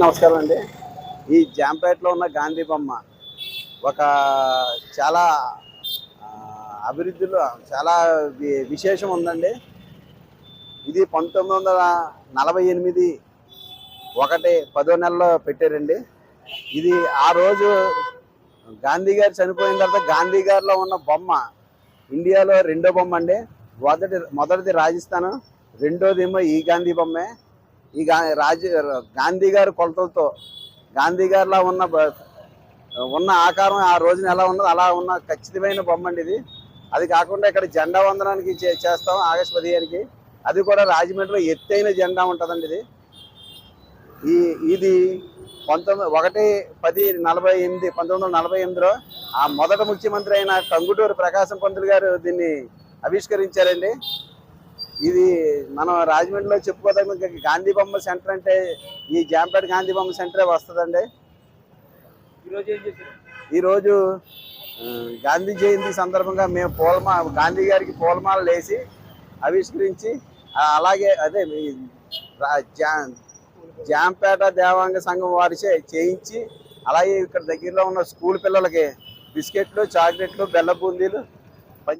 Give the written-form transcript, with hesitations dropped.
నమస్కారం అండి. ఈ జాంపేటలో ఉన్న గాంధీ బొమ్మ ఒక చాలా అభివృద్ధిలో చాలా విశేషం ఉందండి. ఇది 1948 10వ నెలలో పెట్టారండి. ఇది ఆ రోజు గాంధీ గారు చనిపోయిన తర్వాత గాంధీ గారిలో ఉన్న బొమ్మ ఇండియాలో రెండో బొమ్మ అండి. మొదటిది రాజస్థాన్, రెండోదేమో ఈ గాంధీ బొమ్మే. ఈ గాంధీ గారి కొలతలతో గాంధీ గారిలా ఉన్న ఆకారం ఆ రోజున ఎలా ఉన్నదో అలా ఉన్న ఖచ్చితమైన బొమ్మ అండి ఇది. అది కాకుండా ఇక్కడ జెండా వందనానికి చేస్తాం ఆగస్టు 15కి. అది కూడా రాజమండ్రిలో ఎత్తైన జెండా ఉంటుందండి. ఇది 1948లో ఆ మొదటి ముఖ్యమంత్రి అయిన టంగుటూరి ప్రకాశం పంతులు గారు దీన్ని ఆవిష్కరించారండి. ఇది మనం రాజమండ్రిలో చెప్పుకోదగ్గ గాంధీ బొమ్మ సెంటర్ అంటే ఈ జాంపేట గాంధీ బొమ్మ సెంటరే వస్తుందండి. ఈరోజు గాంధీ జయంతి సందర్భంగా మేము గాంధీ గారికి పూలమాలలు వేసి ఆవిష్కరించి, అలాగే అదే జాంపేట దేవాంగ సంఘం వారి చేయించి, అలాగే ఇక్కడ దగ్గరలో ఉన్న స్కూల్ పిల్లలకి బిస్కెట్లు, చాక్లెట్లు, బెల్ల బూందీలు